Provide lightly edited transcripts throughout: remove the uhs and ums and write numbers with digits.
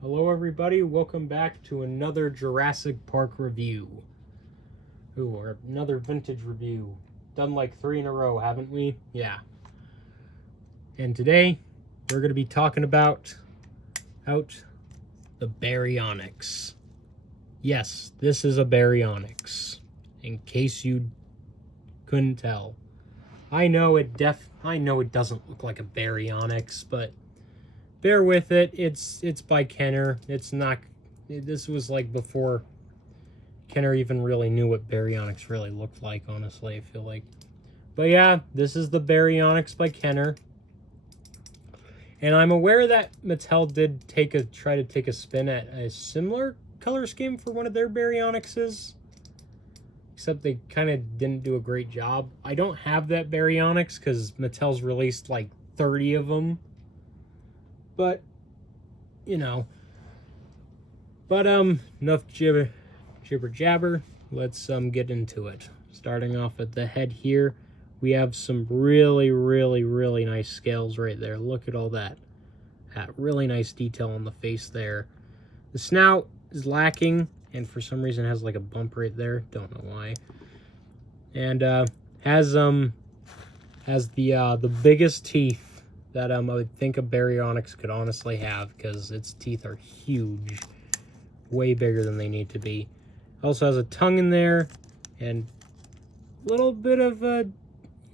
Hello everybody, welcome back to another Jurassic Park review. Or another vintage review. Done like 3 in a row, haven't we? Yeah. And today, we're going to be talking about the baryonyx. Yes, this is a baryonyx. In case you couldn't tell. I know it doesn't look like a baryonyx, but bear with it. It's by Kenner. This was like before Kenner even really knew what baryonyx really looked like, honestly, I feel like. But yeah, this is the baryonyx by Kenner. And I'm aware that Mattel did try to take a spin at a similar color scheme for one of their baryonyxes. Except they kind of didn't do a great job. I don't have that baryonyx because Mattel's released like 30 of them. But, you know. But, enough jibber jabber. Let's, get into it. Starting off at the head here, we have some really, really, really nice scales right there. Look at all that. That really nice detail on the face there. The snout is lacking, and for some reason has like a bump right there. Don't know why. And, has the biggest teeth that I would think a baryonyx could honestly have, because its teeth are huge, way bigger than they need to be. Also has a tongue in there, and a little bit of you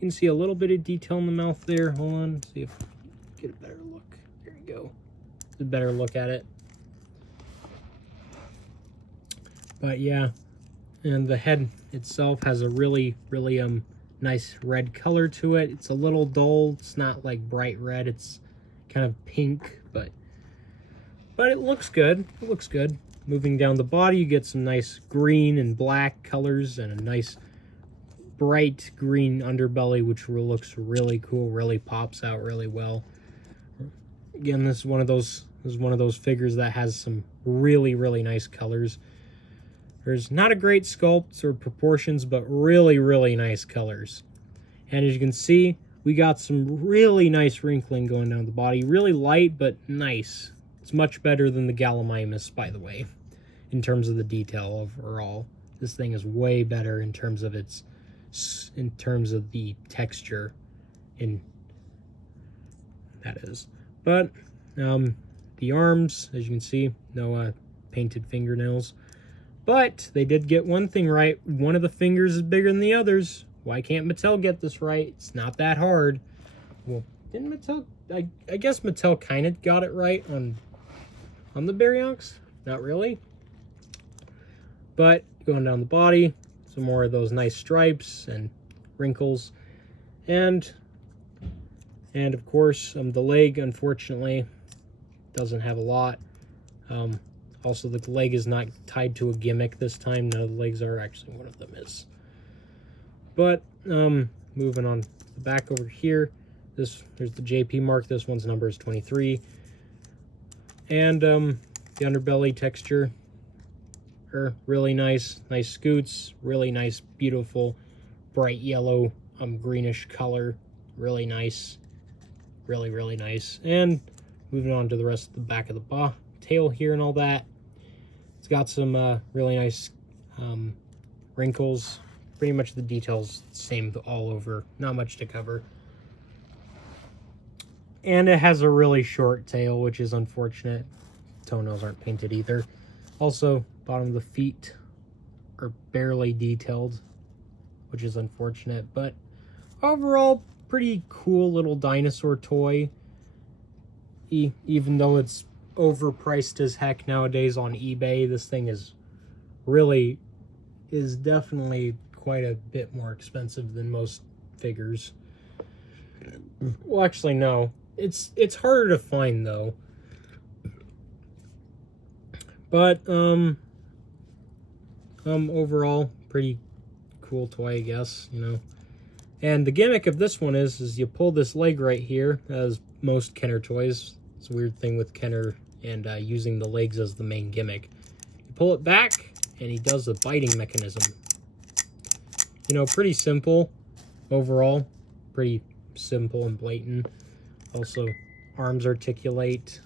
can see a little bit of detail in the mouth there. Hold on, see if I can get a better look. There you go, a better look at it. But yeah, and the head itself has a really, really nice red color to it. It's a little dull. It's not like bright red. It's kind of pink, but it looks good. It looks good. Moving down the body, you get some nice green and black colors and a nice bright green underbelly, which looks really cool. Really pops out really well. Again, this is one of those figures that has some really, really nice colors. There's not a great sculpt or proportions, but really, really nice colors. And as you can see, we got some really nice wrinkling going down the body. Really light, but nice. It's much better than the Gallimimus, by the way, in terms of the detail overall. This thing is way better in terms of the texture. That is. But the arms, as you can see, no painted fingernails. But they did get one thing right. One of the fingers is bigger than the others. Why can't Mattel get this right? It's not that hard. Well, didn't Mattel... I guess Mattel kind of got it right on the baryonyx. Not really. But going down the body, some more of those nice stripes and wrinkles. And of course, the leg, unfortunately, doesn't have a lot. Also, the leg is not tied to a gimmick this time. None of the legs are. Actually, one of them is. But, moving on to the back over here. There's the JP mark. This one's number is 23. And, the underbelly texture. Really nice. Nice scoots. Really nice, beautiful, bright yellow, greenish color. Really nice. Really, really nice. And moving on to the rest of the back of the tail here and all that. It's got some really nice wrinkles. Pretty much the details same all over. Not much to cover. And it has a really short tail, which is unfortunate. Toenails aren't painted either. Also, bottom of the feet are barely detailed, which is unfortunate. But overall, pretty cool little dinosaur toy. Even though it's overpriced as heck nowadays on eBay, this thing is definitely quite a bit more expensive than most figures. Well, actually, no. It's harder to find, though. But, overall, pretty cool toy, I guess, you know. And the gimmick of this one is you pull this leg right here, as most Kenner toys. It's a weird thing with Kenner and using the legs as the main gimmick. You pull it back, and he does the biting mechanism. You know, pretty simple overall. Pretty simple and blatant. Also, arms articulate.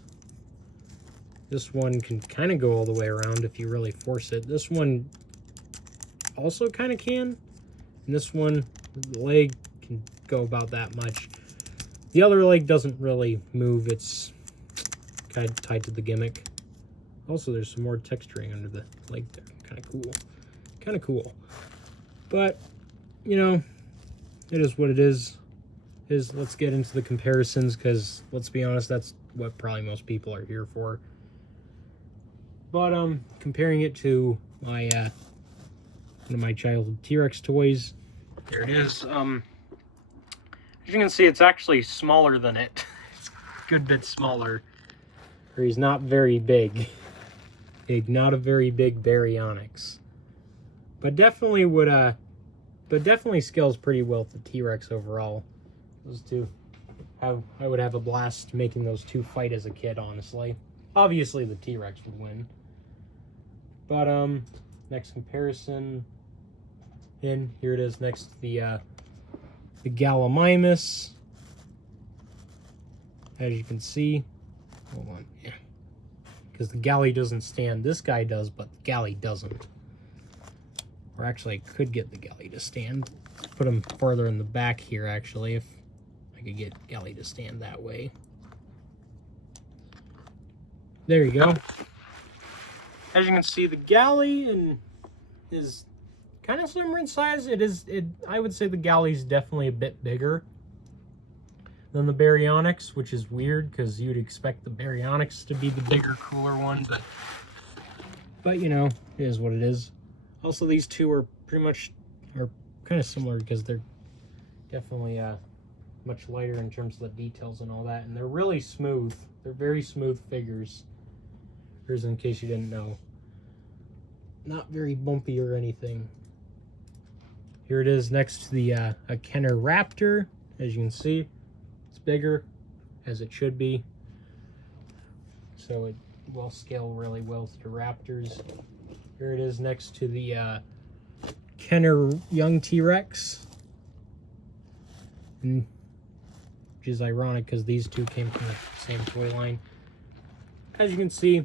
This one can kind of go all the way around if you really force it. This one also kind of can. And this one, the leg can go about that much. The other leg doesn't really move. It's kind of tied to the gimmick. Also, there's some more texturing under the leg there. Kind of cool. Kind of cool. But, you know, it is what it is. Let's get into the comparisons, because let's be honest, that's what probably most people are here for. But comparing it to my one of my childhood T-Rex toys, there it is. As you can see, it's actually smaller than it. It's a good bit smaller. Or he's not very big. Not a very big baryonyx. But definitely would definitely scales pretty well with the T-Rex overall. Those two, I would have a blast making those two fight as a kid, honestly. Obviously the T-Rex would win. But next comparison, and here it is next to the Gallimimus. As you can see, hold on, yeah, because the galley doesn't stand. This guy does, but the galley doesn't. Or actually, I could get the galley to stand. Put him farther in the back here, actually, if I could get galley to stand that way. There you go. As you can see, the galley is kind of slimmer in size. I would say the galley's definitely a bit bigger than the baryonyx, which is weird because you'd expect the baryonyx to be the bigger, cooler one, but you know, it is what it is. Also, these two are kind of similar because they're definitely much lighter in terms of the details and all that, and they're really smooth. They're very smooth figures. Here's in case you didn't know. Not very bumpy or anything. Here it is next to the a Kenner Raptor. As you can see, it's bigger, as it should be. So it will scale really well to the Raptors. Here it is next to the Kenner Young T-Rex. Which is ironic because these two came from the same toy line. As you can see,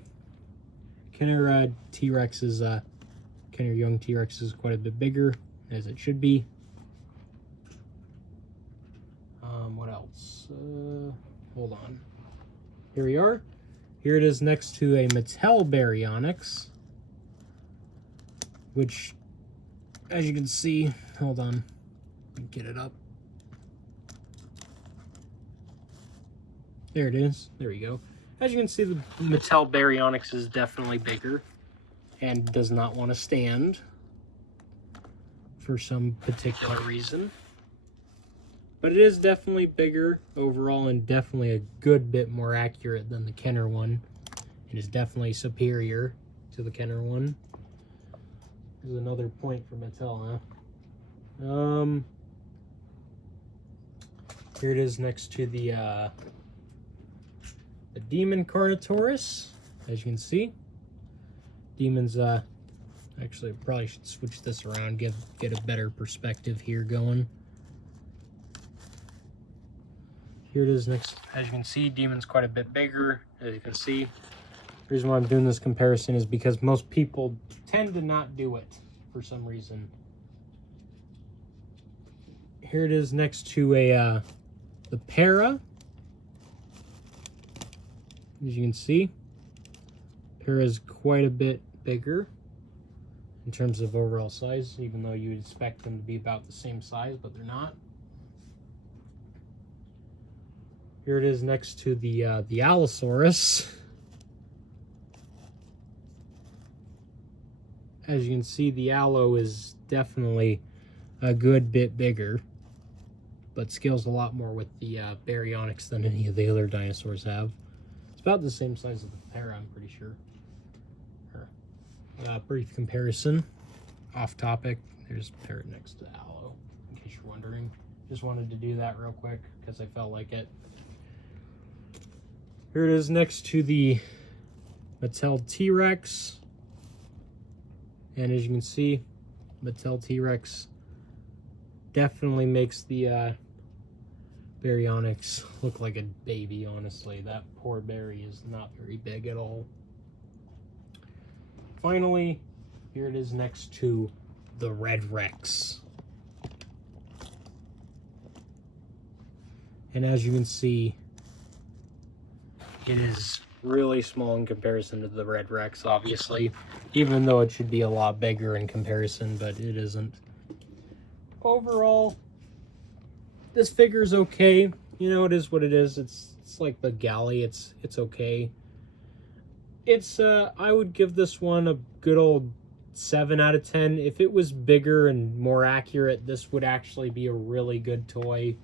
Kenner T-Rex is Kenner Young T-Rex is quite a bit bigger, as it should be. What else? Hold on. Here we are. Here it is next to a Mattel baryonyx, which, as you can see, hold on, get it up. There it is. There you go. As you can see, the Mattel baryonyx is definitely bigger and does not want to stand for some particular reason. But it is definitely bigger overall and definitely a good bit more accurate than the Kenner one. It is definitely superior to the Kenner one. There's another point for Mattel, huh? Here it is next to the Demon Carnotaurus. As you can see, Demon's actually probably should switch this around, get a better perspective here going. Here it is next. As you can see, Demon's quite a bit bigger. As you can see, the reason why I'm doing this comparison is because most people tend to not do it for some reason. Here it is next to the Para. As you can see, Para is quite a bit bigger in terms of overall size, even though you would expect them to be about the same size, but they're not. Here it is next to the Allosaurus. As you can see, the Allo is definitely a good bit bigger, but scales a lot more with the baryonyx than any of the other dinosaurs have. It's about the same size as the Para, I'm pretty sure. Brief comparison, off topic. There's Para next to Allo, in case you're wondering. Just wanted to do that real quick because I felt like it. Here it is next to the Mattel T-Rex. And as you can see, Mattel T-Rex definitely makes the baryonyx look like a baby, honestly. That poor Barry is not very big at all. finally, here it is next to the Red Rex. And as you can see, it is really small in comparison to the Red Rex, obviously. Even though it should be a lot bigger in comparison, but it isn't. Overall, this figure's okay. You know, it is what it is. It's like the galley. It's okay. It's I would give this one a good old 7 out of 10. If it was bigger and more accurate, this would actually be a really good toy.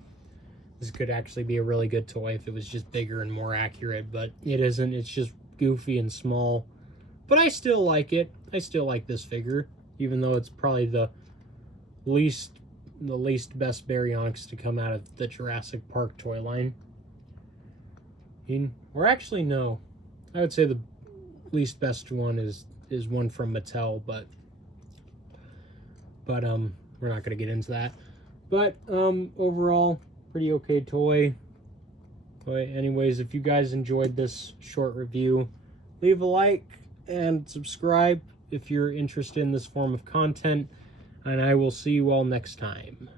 This could actually be a really good toy if it was just bigger and more accurate, but it isn't. It's just goofy and small. But I still like it. I still like this figure, even though it's probably the least best baryonyx to come out of the Jurassic Park toy line. Or actually, no. I would say the least best one is one from Mattel, but we're not going to get into that. But overall, pretty okay toy. But anyways, if you guys enjoyed this short review, leave a like and subscribe if you're interested in this form of content, and I will see you all next time.